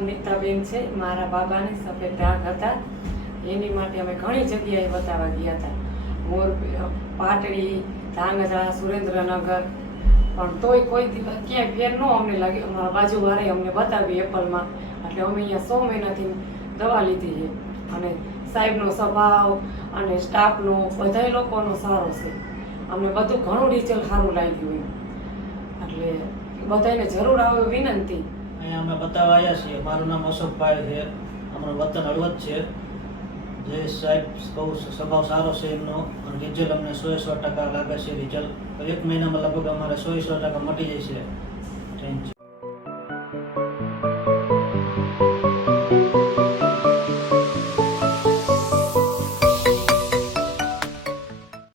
નામ નીતાબેન છે. મારા બાબાને સફેદ ડાઘ હતા, એની માટે અમે ઘણી જગ્યાએ બતાવવા ગયા હતા. મોરબી, પાટડી, ધાંગધ્રા, સુરેન્દ્રનગર, પણ તોય કોઈ દિવસ ક્યાંય ફેર ન અમને લાગ્યો. અમારા બાજુવાળાએ અમને બતાવી એપલમાં, એટલે અમે અહીંયા 100 મહિનાથી દવા લીધી છે. અને સાહેબનો સ્વભાવ અને સ્ટાફનો બધાય લોકોનો સારો છે. અમને બધું ઘણું રિઝલ્ટ સારું લાગ્યું એટલે બધાને જરૂર આવે વિનંતી. અહીંયા અમે બતાવવા આવ્યા છીએ. મારું નામ અશોકભાઈ છે, અમારું વતન હળવદ છે. જે સાહેબ બહુ સ્વભાવ સારો છે એમનો, અને રિઝલ્ટ અમને 100% લાગે છે. રિઝલ્ટ 1 મહિનામાં લગભગ અમારે 100% મટી જાય છે. Thank you.